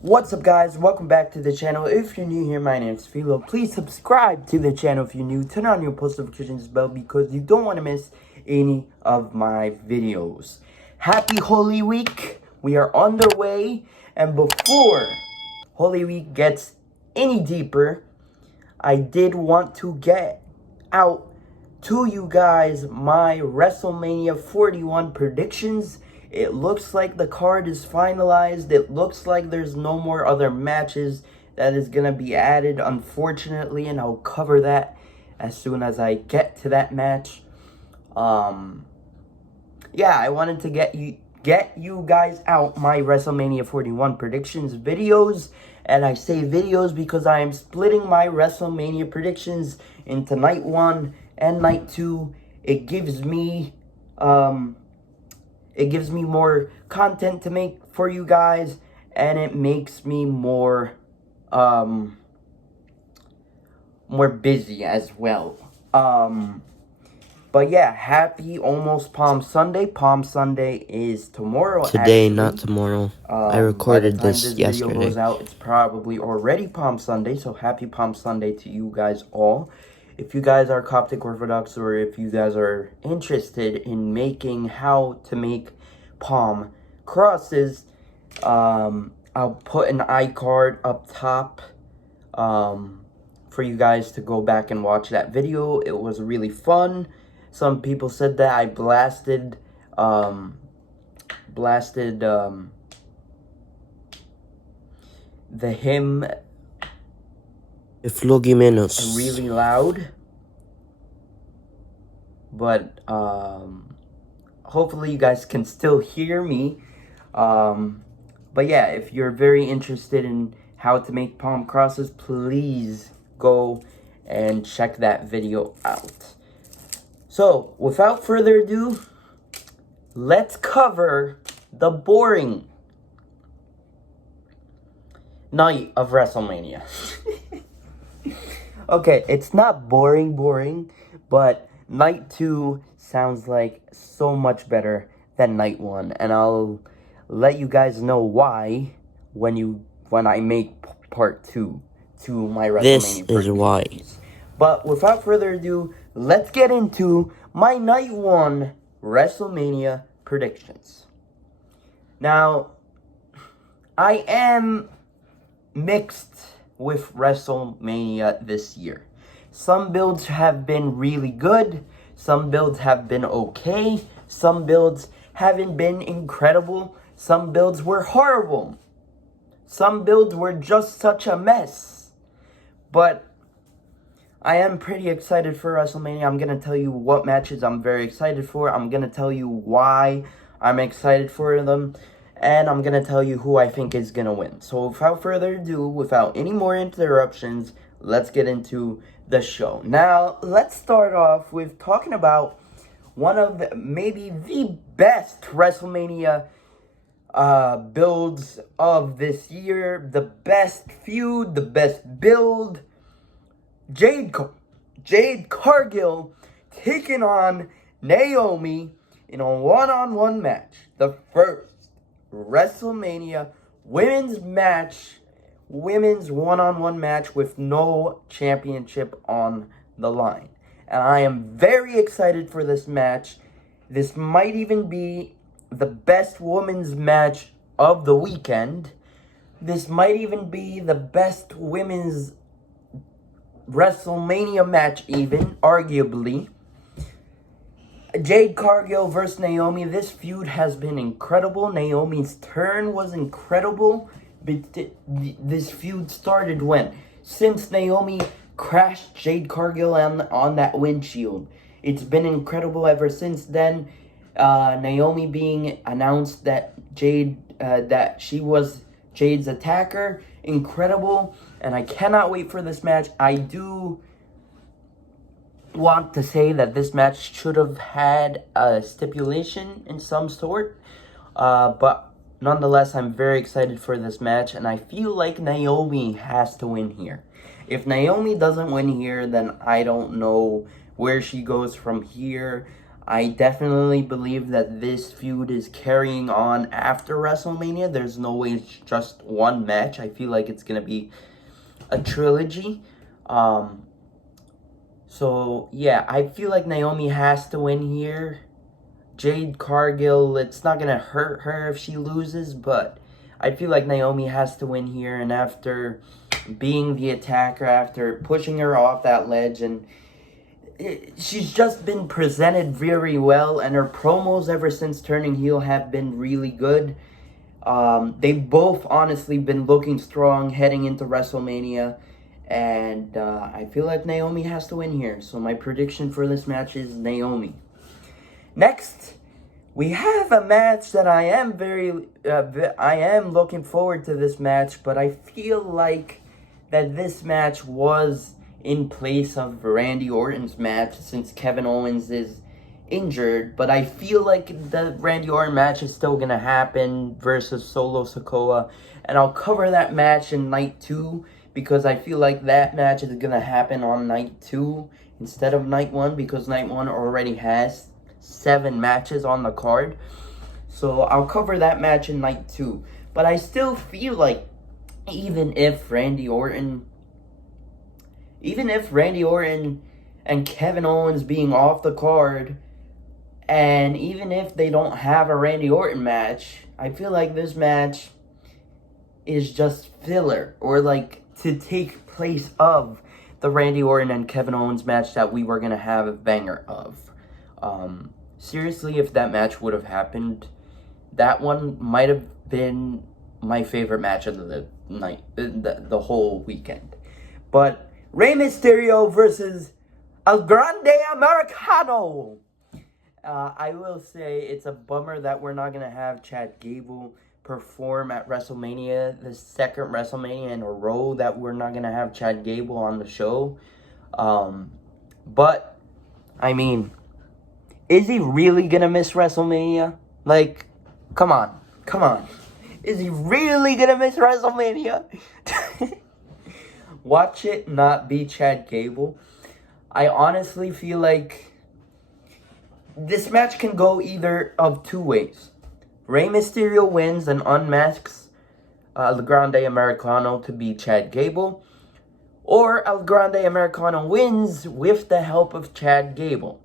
What's up, guys? Welcome back to the channel. If you're new here, my name is Philo. Please subscribe to the channel if you're new. Turn on your post notifications bell because you don't want to miss any of my videos. Happy Holy Week. We are underway. And before Holy Week gets any deeper, I did want to get out to you guys my WrestleMania 41 predictions. It looks like the card is finalized. It looks like there's no more other matches that is going to be added, unfortunately, and I'll cover that as soon as I get to that match. Yeah, I wanted to get you guys out my WrestleMania 41 predictions videos. And I say videos because I am splitting my WrestleMania predictions into night 1 and night 2. It gives me more content to make for you guys, and it makes me more busy as well. But yeah, happy almost Palm Sunday. Palm Sunday is tomorrow. Today, actually. not tomorrow. I recorded this yesterday. By the time this video goes out, it's probably already Palm Sunday. So happy Palm Sunday to you guys all. If you guys are Coptic Orthodox, or if you guys are interested in making how to make palm crosses, I'll put an iCard up top for you guys to go back and watch that video. It was really fun. Some people said that I blasted the hymn really loud, but hopefully you guys can still hear me. But yeah, if you're very interested in how to make palm crosses, please go and check that video out. So, without further ado, let's cover the boring night of WrestleMania. Okay, it's not boring, but night 2 sounds like so much better than night 1, and I'll let you guys know why when I make part 2 to my WrestleMania. This is why. But without further ado, let's get into my night 1 WrestleMania predictions. Now, I am mixed with WrestleMania this year. Some builds have been really good. Some builds have been okay. Some builds haven't been incredible. Some builds were horrible. Some builds were just such a mess. But I am pretty excited for WrestleMania. I'm going to tell you what matches I'm very excited for. I'm going to tell you why I'm excited for them. And I'm going to tell you who I think is going to win. So without further ado, without any more interruptions, let's get into the show. Now, let's start off with talking about one of maybe the best WrestleMania builds of this year. The best feud, the best build. Jade Cargill taking on Naomi in a one-on-one match. The first WrestleMania women's one-on-one match with no championship on the line. And I am very excited for this match. This might even be the best women's match of the weekend. This might even be the best women's WrestleMania match, even, arguably. Jade Cargill versus Naomi. This feud has been incredible. Naomi's turn was incredible. But this feud started when? Since Naomi crashed Jade Cargill on that windshield. It's been incredible ever since then. Naomi being announced that that she was Jade's attacker. Incredible. And I cannot wait for this match. I do want to say that this match should have had a stipulation in some sort. But nonetheless, I'm very excited for this match. And I feel like Naomi has to win here. If Naomi doesn't win here, then I don't know where she goes from here. I definitely believe that this feud is carrying on after WrestleMania. There's no way it's just one match. I feel like it's going to be a trilogy. So, yeah, I feel like Naomi has to win here. Jade Cargill, it's not going to hurt her if she loses, but I feel like Naomi has to win here. And after being the attacker, after pushing her off that ledge, and she's just been presented very well, and her promos ever since turning heel have been really good. They've both honestly been looking strong heading into WrestleMania, and I feel like Naomi has to win here. So my prediction for this match is Naomi. Next, we have a match that I am looking forward to this match, but I feel like that this match was in place of Randy Orton's match since Kevin Owens is injured. But I feel like the Randy Orton match is still going to happen versus Solo Sikoa. And I'll cover that match in night 2 because I feel like that match is going to happen on night 2 instead of night 1 because night 1 already has 7 matches on the card. So I'll cover that match in night 2. But I still feel like even if Randy Orton and Kevin Owens being off the card, and even if they don't have a Randy Orton match, I feel like this match is just filler, or like to take place of the Randy Orton and Kevin Owens match that we were going to have a banger of. Seriously, if that match would have happened, that one might have been my favorite match of the night, the whole weekend. But Rey Mysterio versus El Grande Americano. I will say it's a bummer that we're not going to have Chad Gable perform at WrestleMania, the second WrestleMania in a row that we're not going to have Chad Gable on the show. But, I mean, is he really going to miss WrestleMania? Like, come on. Is he really going to miss WrestleMania? Watch it not be Chad Gable. I honestly feel like this match can go either of 2 ways. Rey Mysterio wins and unmasks El Grande Americano to be Chad Gable. Or El Grande Americano wins with the help of Chad Gable.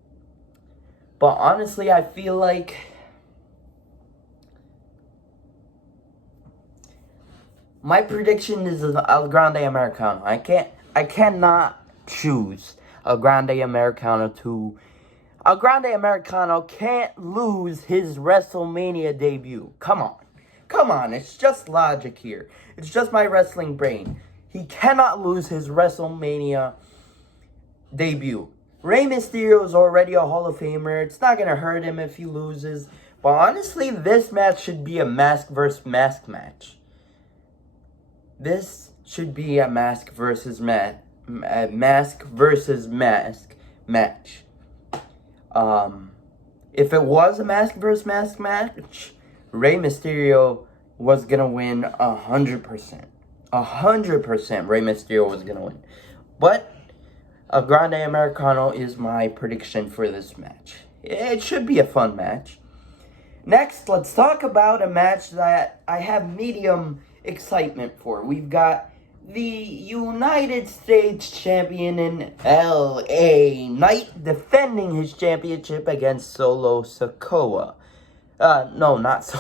But honestly, I feel like my prediction is El Grande Americano. I cannot choose El Grande Americano to... El Grande Americano can't lose his WrestleMania debut. Come on, it's just logic here. It's just my wrestling brain. He cannot lose his WrestleMania debut. Rey Mysterio is already a Hall of Famer. It's not going to hurt him if he loses. But honestly, this match should be a mask versus mask match. This should be a mask versus mask match. If it was a mask versus mask match, Rey Mysterio was gonna win 100%. 100% Rey Mysterio was gonna win. But El Grande Americano is my prediction for this match. It should be a fun match. Next, let's talk about a match that I have medium excitement for. We've got the United States champion in LA Knight defending his championship against Solo Sikoa. No, not so.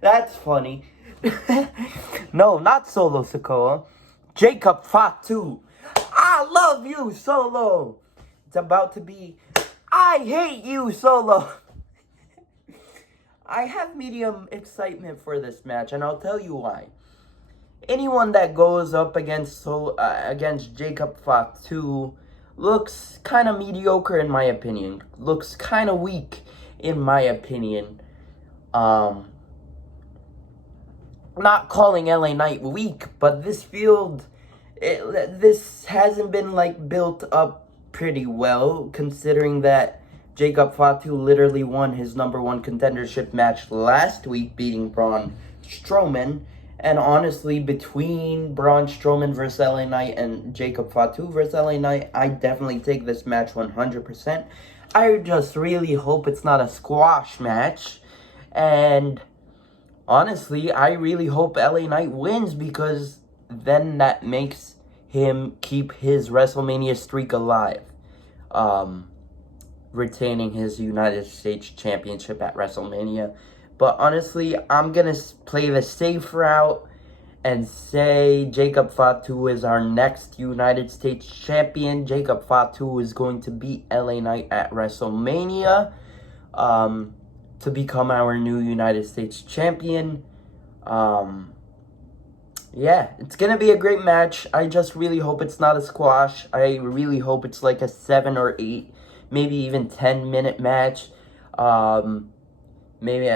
That's funny. No, not Solo Sikoa. Jacob Fatu. I love you, Solo. It's about to be, I hate you, Solo. I have medium excitement for this match, and I'll tell you why. Anyone that goes up against Jacob Fatu looks kind of mediocre in my opinion. Looks kind of weak in my opinion. Not calling LA Knight weak, but this field, this hasn't been like built up pretty well, considering that Jacob Fatu literally won his #1 contendership match last week, beating Braun Strowman. And honestly, between Braun Strowman versus LA Knight and Jacob Fatu versus LA Knight, I definitely take this match 100%. I just really hope it's not a squash match. And honestly, I really hope LA Knight wins, because then that makes him keep his WrestleMania streak alive. Retaining his United States Championship at WrestleMania. But honestly, I'm going to play the safe route and say Jacob Fatu is our next United States champion. Jacob Fatu is going to beat LA Knight at WrestleMania to become our new United States champion. Yeah, it's going to be a great match. I just really hope it's not a squash. I really hope it's like a 7 or 8, maybe even 10-minute match. Maybe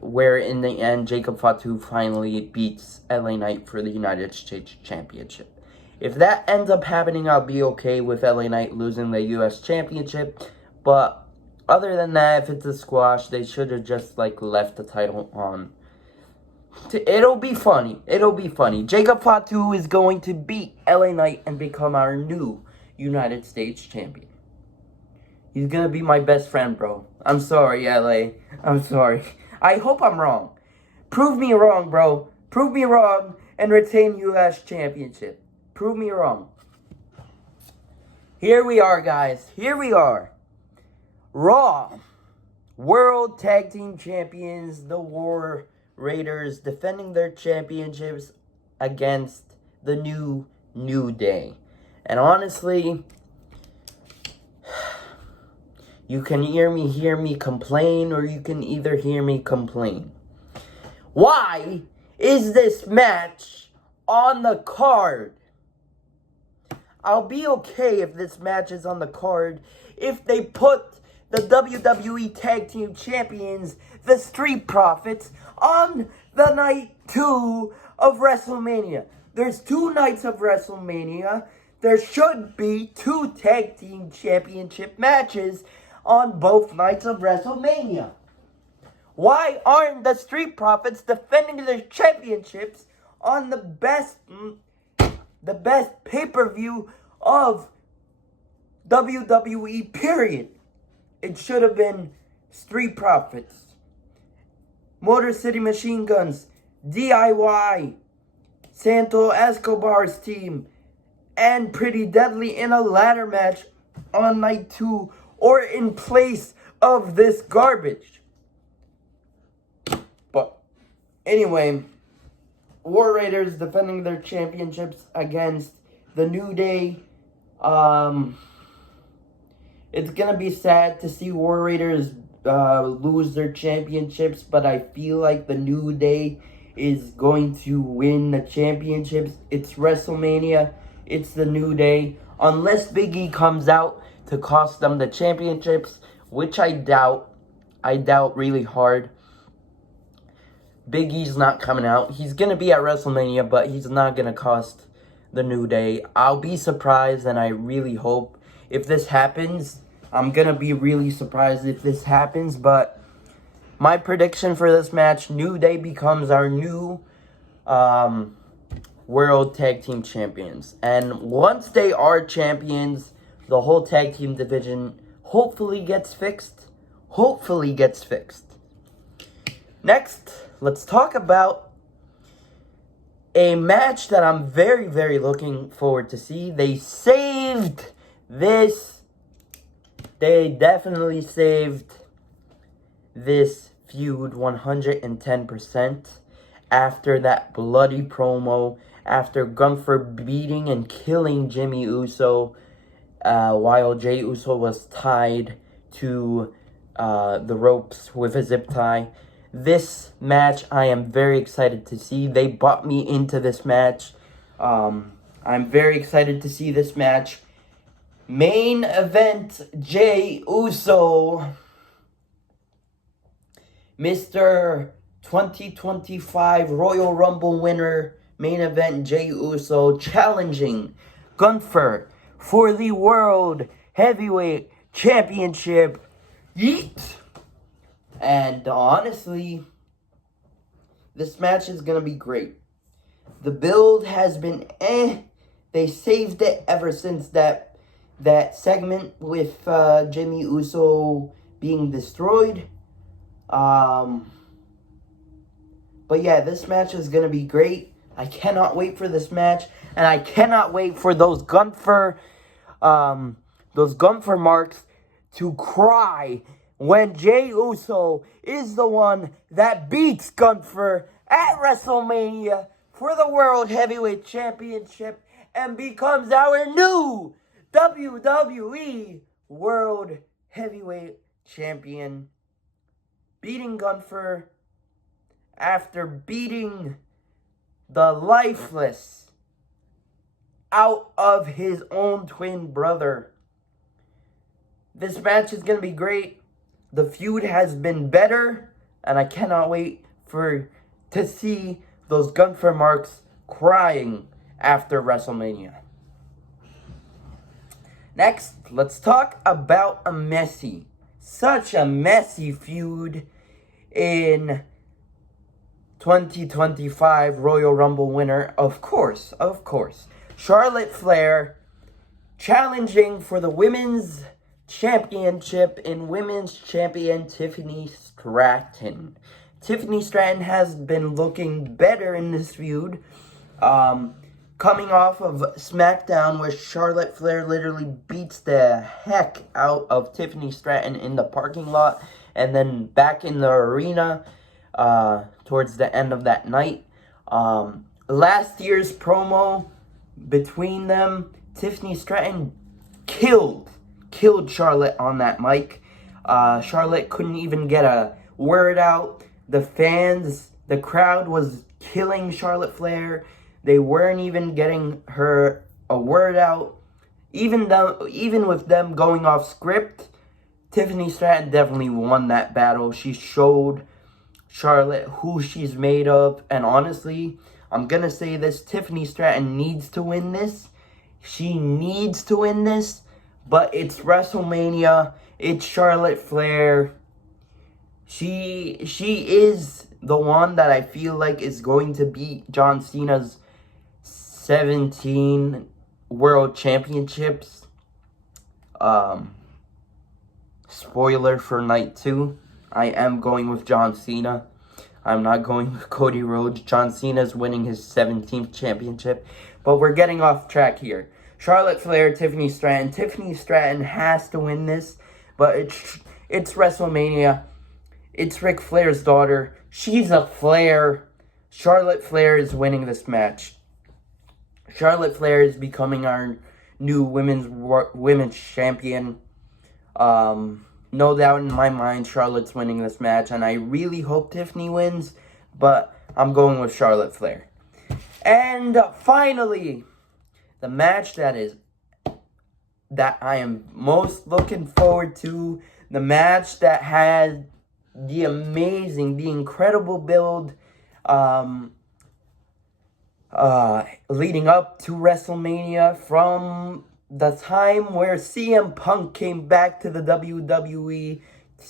where in the end Jacob Fatu finally beats LA Knight for the United States Championship. If that ends up happening, I'll be okay with LA Knight losing the US Championship. But other than that, if it's a squash, they should have just left the title on. It'll be funny. It'll be funny. Jacob Fatu is going to beat LA Knight and become our new United States champion. He's gonna be my best friend, bro. I'm sorry, LA. I'm sorry. I hope I'm wrong. Prove me wrong, bro. Prove me wrong and retain US Championship. Prove me wrong. Here we are, guys. Here we are. Raw World Tag Team Champions, the War Raiders, defending their championships against the New Day. And honestly, you can hear me complain, or you can either hear me complain. Why is this match on the card? I'll be okay if this match is on the card if they put the WWE Tag Team Champions, the Street Profits, on the night 2 of WrestleMania. There's 2 nights of WrestleMania. There should be 2 Tag Team Championship matches on both nights of WrestleMania. Why aren't the Street Profits defending their championships on the best pay-per-view of WWE, period? It should have been Street Profits, Motor City Machine Guns, DIY, Santo Escobar's team, and Pretty Deadly in a ladder match on night 2, or in place of this garbage. But anyway, War Raiders defending their championships against the New Day. It's gonna be sad to see War Raiders lose their championships, but I feel like the New Day is going to win the championships. It's WrestleMania. It's the New Day. Unless Big E comes out to cost them the championships, which I doubt. I doubt really hard. Big E's not coming out. He's going to be at WrestleMania, but he's not going to cost the New Day. I'll be surprised, and I really hope if this happens. I'm going to be really surprised if this happens, but my prediction for this match, New Day becomes our new World Tag Team Champions. And once they are champions, the whole tag team division hopefully gets fixed. Hopefully gets fixed. Next, let's talk about a match that I'm very, very looking forward to see. They saved this. They definitely saved this feud 110% after that bloody promo, after Gunther beating and killing Jimmy Uso while Jey Uso was tied to the ropes with a zip tie. This match I am very excited to see. They brought me into this match. I'm very excited to see this match. Main event, Jey Uso, Mr. 2025 Royal Rumble winner. Main event, Jey Uso challenging Gunther for the World Heavyweight Championship. Yeet! And honestly, This match is going to be great. The build has been They saved it ever since that segment with Jimmy Uso being destroyed. But yeah, this match is going to be great. I cannot wait for this match. And I cannot wait for those Gunther marks to cry when Jey Uso is the one that beats Gunther at WrestleMania for the World Heavyweight Championship and becomes our new WWE World Heavyweight Champion, beating Gunther after beating the lifeless out of his own twin brother. This match is going to be great. The feud has been better, and I cannot wait to see those Gunther marks crying after WrestleMania. Next, let's talk about such a messy feud in 2025 Royal Rumble winner, of course, Charlotte Flair challenging for the Women's Championship in Women's Champion Tiffany Stratton. Tiffany Stratton has been looking better in this feud, coming off of SmackDown where Charlotte Flair literally beats the heck out of Tiffany Stratton in the parking lot and then back in the arena towards the end of that night. Last year's promo between them, Tiffany Stratton killed Charlotte on that mic. Charlotte couldn't even get a word out. The crowd was killing Charlotte Flair. They weren't even getting her a word out. Even with them going off script, Tiffany Stratton definitely won that battle. She showed Charlotte who she's made of. And honestly, I'm going to say this, Tiffany Stratton needs to win this. She needs to win this. But it's WrestleMania. It's Charlotte Flair. She is the one that I feel like is going to beat John Cena's 17 World Championships. Spoiler for night 2. I am going with John Cena. I'm not going with Cody Rhodes. John Cena's winning his 17th championship. But we're getting off track here. Charlotte Flair, Tiffany Stratton. Tiffany Stratton has to win this. But it's WrestleMania. It's Ric Flair's daughter. She's a Flair. Charlotte Flair is winning this match. Charlotte Flair is becoming our new women's champion. No doubt in my mind, Charlotte's winning this match, and I really hope Tiffany wins, but I'm going with Charlotte Flair. And finally, the match that I am most looking forward to, the match that had the incredible build leading up to WrestleMania from the time where CM Punk came back to the WWE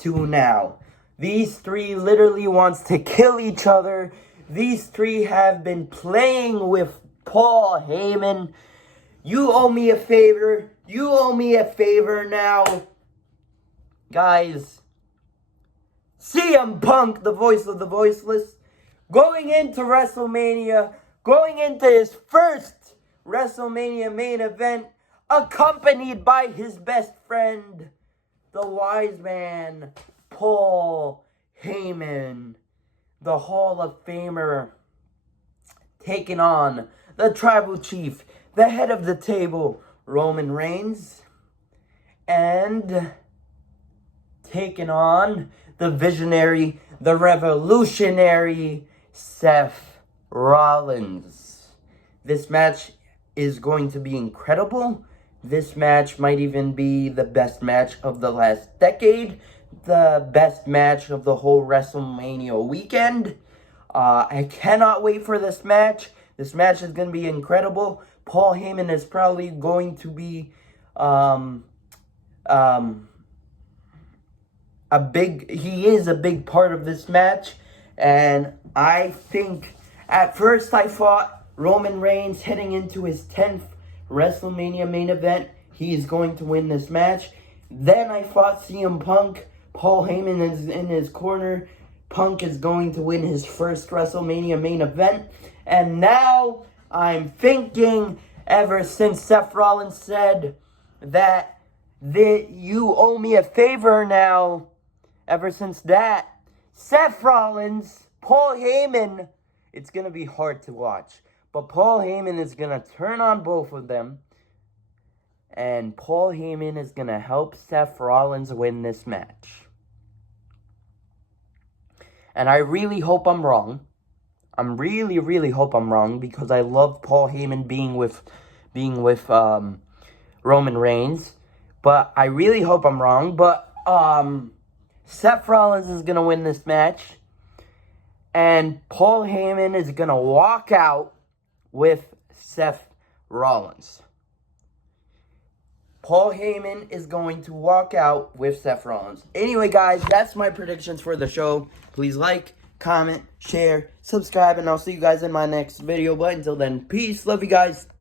to now. These three literally wants to kill each other. These three have been playing with Paul Heyman. You owe me a favor. You owe me a favor now. Guys, CM Punk, the voice of the voiceless, going into WrestleMania, going into his first WrestleMania main event, accompanied by his best friend, the wise man, Paul Heyman, the Hall of Famer, taking on the Tribal Chief, the head of the table, Roman Reigns, and taking on the visionary, the revolutionary, Seth Rollins. This match is going to be incredible. This match might even be the best match of the last decade, the best match of the whole WrestleMania weekend. I cannot wait for this match. This match is going to be incredible. Paul Heyman is probably going to be he is a big part of this match, And I think at first I thought Roman Reigns heading into his 10th WrestleMania main event, he is going to win this match. Then I thought CM Punk, Paul Heyman is in his corner. Punk is going to win his first WrestleMania main event. And now I'm thinking, ever since Seth Rollins said that you owe me a favor now, ever since that, Seth Rollins, Paul Heyman, it's going to be hard to watch. But Paul Heyman is going to turn on both of them. And Paul Heyman is going to help Seth Rollins win this match. And I really hope I'm wrong. I really hope I'm wrong, because I love Paul Heyman being with Roman Reigns. But I really hope I'm wrong. But Seth Rollins is going to win this match. And Paul Heyman is going to walk out with Seth Rollins. Paul Heyman is going to walk out with Seth Rollins. Anyway, guys, that's my predictions for the show. Please like, comment, share, subscribe, and I'll see you guys in my next video. But until then, peace. Love you guys.